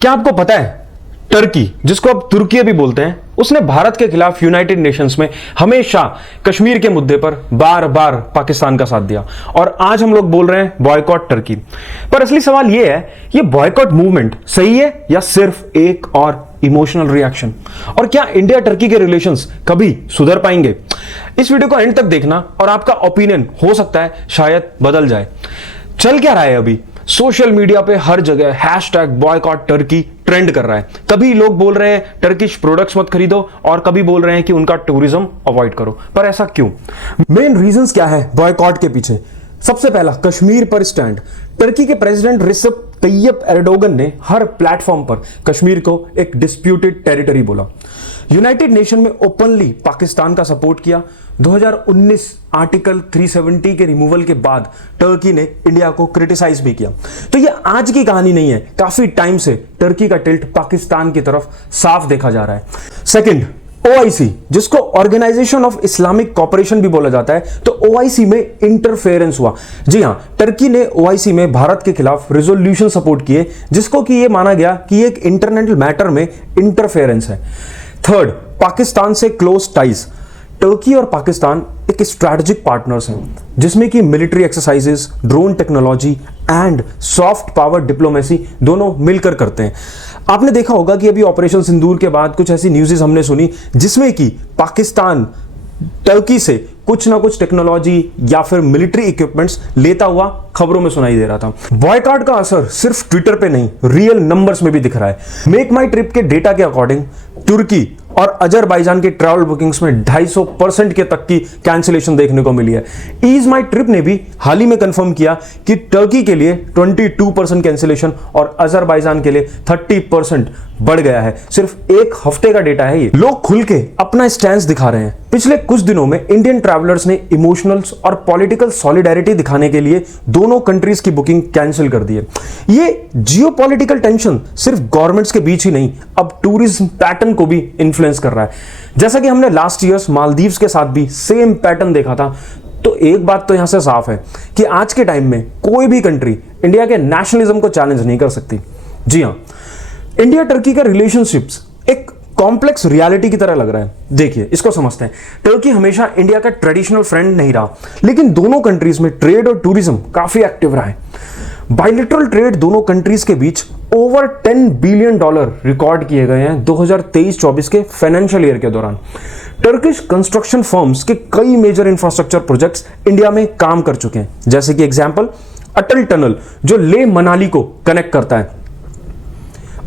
क्या आपको पता है टर्की, जिसको अब तुर्की भी बोलते हैं, उसने भारत के खिलाफ यूनाइटेड नेशंस में हमेशा कश्मीर के मुद्दे पर बार बार पाकिस्तान का साथ दिया और आज हम लोग बोल रहे हैं बॉयकॉट टर्की। पर असली सवाल यह है, ये बॉयकॉट मूवमेंट सही है या सिर्फ एक और इमोशनल रिएक्शन? और क्या इंडिया टर्की के रिलेशंस कभी सुधर पाएंगे? इस वीडियो को एंड तक देखना और आपका ओपिनियन हो सकता है शायद बदल जाए। चल क्या रहा है अभी सोशल मीडिया पे हर जगह हैशटैग बॉयकॉट टर्की ट्रेंड कर रहा है। कभी लोग बोल रहे हैं टर्किश प्रोडक्ट्स मत खरीदो और कभी बोल रहे हैं कि उनका टूरिज्म अवॉइड करो। पर ऐसा क्यों? मेन रीजंस क्या है बॉयकॉट के पीछे? सबसे पहला, कश्मीर पर स्टैंड। टर्की के प्रेसिडेंट रिसेप तैयब एर्डोगन ने हर प्लेटफॉर्म पर कश्मीर को एक डिस्प्यूटेड टेरिटरी बोला। यूनाइटेड नेशन में ओपनली पाकिस्तान का सपोर्ट किया। 2019 आर्टिकल 370 के रिमूवल के बाद टर्की ने इंडिया को क्रिटिसाइज भी किया। तो ये आज की कहानी नहीं है, काफी टाइम से टर्की का टिल्ट पाकिस्तान की तरफ साफ देखा जा रहा है। सेकंड, OIC, जिसको ऑर्गेनाइजेशन ऑफ इस्लामिक कॉपरेशन भी बोला जाता है, तो OIC में इंटरफेरेंस हुआ। जी हां, टर्की ने OIC में भारत के खिलाफ रेजोल्यूशन सपोर्ट किए, जिसको कि यह माना गया कि एक इंटरनेशनल मैटर में इंटरफेरेंस है। थर्ड, पाकिस्तान से क्लोज टाइज। टर्की और पाकिस्तान एक स्ट्रैटेजिक पार्टनर्स हैं, जिसमें कि military exercises, drone technology and soft power diplomacy दोनों मिलकर करते हैं। आपने देखा होगा कि अभी ऑपरेशन सिंदूर के बाद कुछ ऐसी न्यूज़ हमने सुनी जिसमें कि पाकिस्तान टर्की से कुछ ना कुछ टेक्नोलॉजी या फिर मिलिट्री इक्विपमेंट्स लेता हुआ खबरों में सुनाई दे रहा था। बॉयकॉट का असर सिर्फ ट्विटर पे नहीं, रियल नंबर्स में भी दिख रहा है। मेक माई ट्रिप के डेटा के अकॉर्डिंग तुर्की और अजरबैजान के ट्रैवल बुकिंग्स में 250% के तक की कैंसिलेशन देखने को मिली है। ईज माई ट्रिप ने भी हाल ही में कंफर्म किया कि टर्की के लिए 22% कैंसिलेशन और अजरबैजान के लिए 30% बढ़ गया है। सिर्फ एक हफ्ते का डेटा है ये। लोग खुल के अपना स्टैंड दिखा रहे हैं। पिछले कुछ दिनों में इंडियन ट्रैवलर्स ने इमोशनल्स और पॉलिटिकल सॉलिडेरिटी दिखाने के लिए दोनों कंट्रीज की बुकिंग कैंसिल कर दी है। ये जियोपॉलिटिकल टेंशन सिर्फ गवर्नमेंट्स के बीच ही नहीं, अब टूरिज्म पैटर्न को भी इन्फ्लुएंस कर रहा है। जैसा कि हमने लास्ट ईयर्स मालदीव्स के साथ भी सेम पैटर्न देखा था। तो एक बात तो यहां से साफ है कि आज के टाइम में कोई भी कंट्री इंडिया के नेशनलिज्म को चैलेंज नहीं कर सकती। जी हां, इंडिया टर्की का रिलेशनशिप्स एक कॉम्प्लेक्स रियलिटी की तरह लग रहा है। देखिए, इसको समझते हैं। टर्की हमेशा इंडिया का ट्रेडिशनल फ्रेंड नहीं रहा, लेकिन दोनों कंट्रीज में ट्रेड और टूरिज्म काफी एक्टिव रहा है। बायलैटरल ट्रेड दोनों कंट्रीज के बीच ओवर $10 बिलियन रिकॉर्ड किए गए हैं 2023-24 के फाइनेंशियल ईयर के दौरान। टर्किश कंस्ट्रक्शन फर्म्स के कई मेजर इंफ्रास्ट्रक्चर प्रोजेक्ट्स इंडिया में काम कर चुके हैं, जैसे कि एग्जांपल अटल टनल जो ले मनाली को कनेक्ट करता है,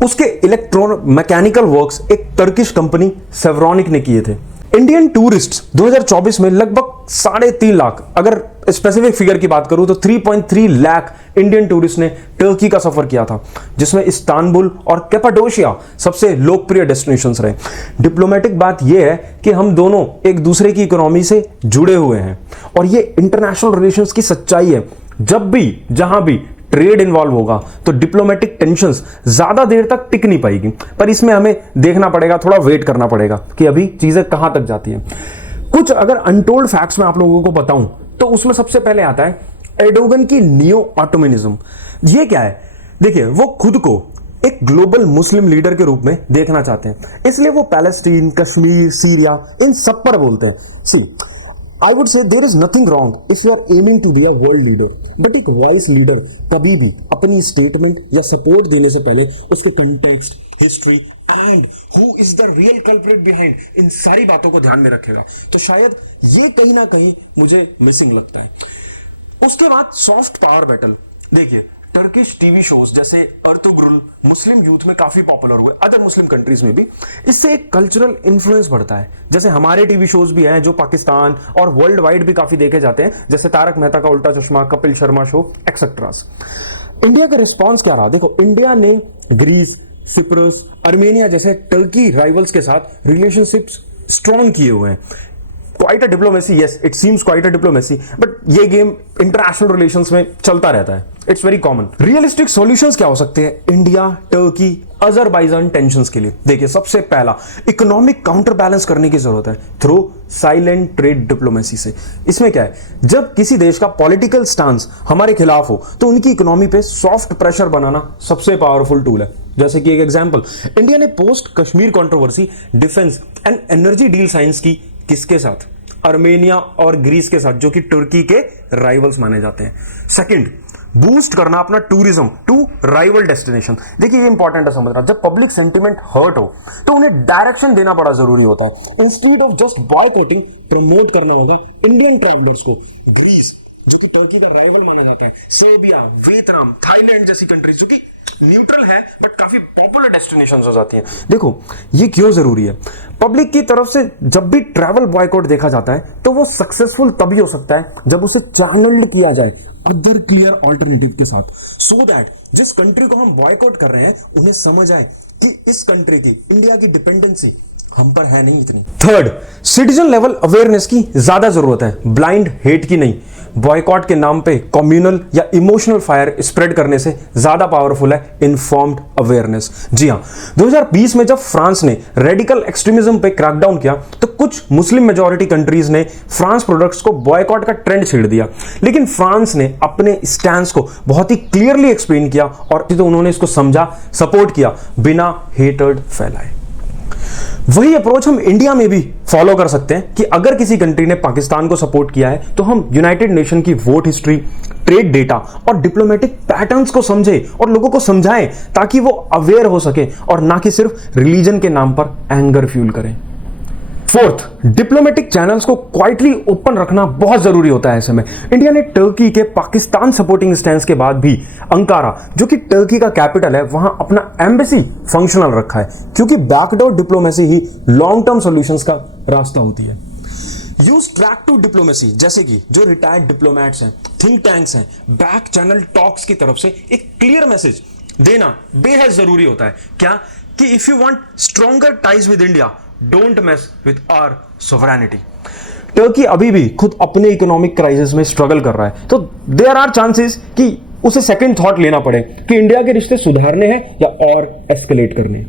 उसके इलेक्ट्रो मैकेनिकल वर्क्स एक टर्किश कंपनी सेवरॉनिक ने किए थे। इंडियन टूरिस्ट्स 2024 में लगभग 3.5 लाख, अगर स्पेसिफिक फिगर की बात करूं तो 3.3 लाख इंडियन टूरिस्ट ने टर्की का सफर किया था, जिसमें इस्तांबुल और कैपाडोशिया सबसे लोकप्रिय डेस्टिनेशंस रहे। डिप्लोमेटिक बात यह है कि हम दोनों एक दूसरे की इकोनॉमी से जुड़े हुए हैं और यह इंटरनेशनल रिलेशंस की सच्चाई है। जब भी जहां भी ट्रेड इन्वॉल्व होगा तो डिप्लोमेटिक टेंशंस ज्यादा देर तक टिक नहीं पाएगी। पर इसमें हमें देखना पड़ेगा, थोड़ा वेट करना पड़ेगा कि अभी चीजें कहां तक जाती हैं। कुछ अगर अनटोल्ड फैक्ट्स मैं आप लोगों को बताऊं तो उसमें सबसे पहले आता है एर्डोगन की नियो ऑटोमनिज्म। ये क्या है? देखिए, वो खुद को एक ग्लोबल मुस्लिम लीडर के रूप में देखना चाहते हैं, इसलिए वो पैलेस्टीन, कश्मीर, सीरिया इन सब पर बोलते हैं। सी, I would say there is nothing wrong if you are aiming to be a world leader, but एक wise leader कभी भी अपनी स्टेटमेंट या सपोर्ट देने से पहले उसके context, history and who is the real culprit behind इन सारी बातों को ध्यान में रखेगा। तो शायद ये कहीं ना कहीं मुझे मिसिंग लगता है। उसके बाद सॉफ्ट पावर बैटल। देखिए, टर्किश टीवी शोज जैसे अर्तुगरुल मुस्लिम यूथ में काफी पॉपुलर हुए, अदर मुस्लिम कंट्रीज में भी। इससे एक कल्चरल इन्फ्लुएंस बढ़ता है। जैसे हमारे टीवी शोज भी हैं जो पाकिस्तान और वर्ल्ड वाइड भी काफी देखे जाते हैं, जैसे तारक मेहता का उल्टा चश्मा, Kapil Sharma show etceteras. India का रिस्पॉन्स क्या रहा? देखो, इंडिया ने ग्रीस, सिप्रस, अर्मेनिया जैसे टर्की राइवल्स के साथ रिलेशनशिप्स स्ट्रॉन्ग किए हुए हैं। Quite a diplomacy, yes it seems quite a diplomacy, but ये गेम इंटरनेशनल रिलेशंस में चलता रहता है। It's very common. Realistic solutions क्या हो सकते हैं इंडिया, टर्की, अजरबैजान टेंशंस के लिए? देखिए, सबसे पहला, इकोनॉमिक काउंटर बैलेंस करने की जरूरत है थ्रू साइलेंट ट्रेड डिप्लोमेसी से। इसमें क्या है, जब किसी देश का पॉलिटिकल स्टांस हमारे खिलाफ हो तो उनकी इकोनॉमी पे सॉफ्ट प्रेशर बनाना सबसे पावरफुल टूल है। जैसे कि एक एग्जांपल, इंडिया ने post Kashmir controversy defence and energy deal science की किसके साथ? आर्मेनिया और ग्रीस के साथ, जो कि तुर्की के राइवल्स माने जाते हैं। सेकंड, बूस्ट करना अपना टूरिज्म टू राइवल डेस्टिनेशन। देखिए, ये इंपॉर्टेंट है समझना, जब पब्लिक सेंटिमेंट हर्ट हो तो उन्हें डायरेक्शन देना बड़ा जरूरी होता है। Instead of just boycotting, promote करना होगा इंडियन ट्रैवलर्स को। ग्रीस, जो कि टर्की का राइवल माना जाता है, सर्बिया, वियतनाम, थाईलैंड जैसी कंट्रीज जो कि न्यूट्रल है बट काफी पॉपुलर डेस्टिनेशंस हो जाती हैं। देखो, ये क्यों जरूरी है? पब्लिक की तरफ से जब भी ट्रैवल बॉयकॉट देखा जाता है तो वो सक्सेसफुल तभी हो सकता है जब उसे चैनल्ड किया जाए अदर क्लियर ऑल्टरनेटिव के साथ, सो दैट जिस कंट्री को हम बॉयकॉट कर रहे हैं उन्हें समझ आए कि इस कंट्री की, इंडिया की डिपेंडेंसी हम पर है नहीं इतनी। थर्ड, सिटीजन लेवल अवेयरनेस की ज्यादा जरूरत है, ब्लाइंड हेट की नहीं। बॉयकॉट के नाम पे कम्युनल या इमोशनल फायर स्प्रेड करने से ज्यादा पावरफुल है इन्फॉर्म्ड अवेयरनेस। जी हां, 2020 में जब फ्रांस ने रेडिकल एक्सट्रीमिज्म पे क्रैकडाउन किया तो कुछ मुस्लिम मेजॉरिटी कंट्रीज ने फ्रांस प्रोडक्ट्स को बॉयकॉट का ट्रेंड छेड़ दिया, लेकिन फ्रांस ने अपने स्टैंस को बहुत ही क्लियरली एक्सप्लेन किया और तो उन्होंने इसको समझा, सपोर्ट किया, बिना हेटर्ड फैलाए। वही अप्रोच हम इंडिया में भी फॉलो कर सकते हैं कि अगर किसी कंट्री ने पाकिस्तान को सपोर्ट किया है तो हम यूनाइटेड नेशन की वोट हिस्ट्री, ट्रेड डेटा और डिप्लोमेटिक पैटर्न्स को समझें और लोगों को समझाएं ताकि वो अवेयर हो सके और ना कि सिर्फ रिलीजन के नाम पर एंगर फ्यूल करें। फोर्थ, डिप्लोमेटिक चैनल्स को क्वाइटली ओपन रखना बहुत जरूरी होता है। ऐसे में इंडिया ने टर्की के पाकिस्तान सपोर्टिंग स्टैंस के बाद भी अंकारा, जो कि टर्की का कैपिटल है, वहां अपना एम्बेसी फंक्शनल रखा है, क्योंकि बैकडोर डिप्लोमेसी ही लॉन्ग टर्म सॉल्यूशंस का रास्ता होती है। यूज ट्रैक टू डिप्लोमेसी, जैसे कि जो रिटायर्ड डिप्लोमेट्स हैं, थिंक टैंक्स हैं, बैक चैनल टॉक्स की तरफ से एक क्लियर मैसेज देना बेहद जरूरी होता है। क्या कि if you want stronger ties with India, don't mess with our sovereignty. Turkey अभी भी खुद अपने इकोनॉमिक क्राइसिस में स्ट्रगल कर रहा है, तो देयर आर चांसेस कि उसे सेकंड थॉट लेना पड़े कि इंडिया के रिश्ते सुधारने हैं या और एस्केलेट करने।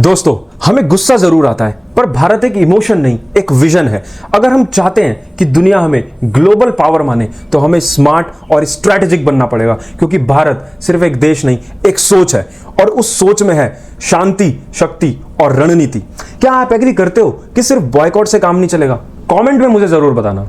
दोस्तों, हमें गुस्सा जरूर आता है, पर भारत एक इमोशन नहीं, एक विजन है। अगर हम चाहते हैं कि दुनिया हमें ग्लोबल पावर माने तो हमें स्मार्ट और स्ट्रैटेजिक बनना पड़ेगा, क्योंकि भारत सिर्फ एक देश नहीं, एक सोच है, और उस सोच में है शांति, शक्ति और रणनीति। क्या आप एग्री करते हो कि सिर्फ बॉयकॉट से काम नहीं चलेगा? कमेंट में मुझे जरूर बताना।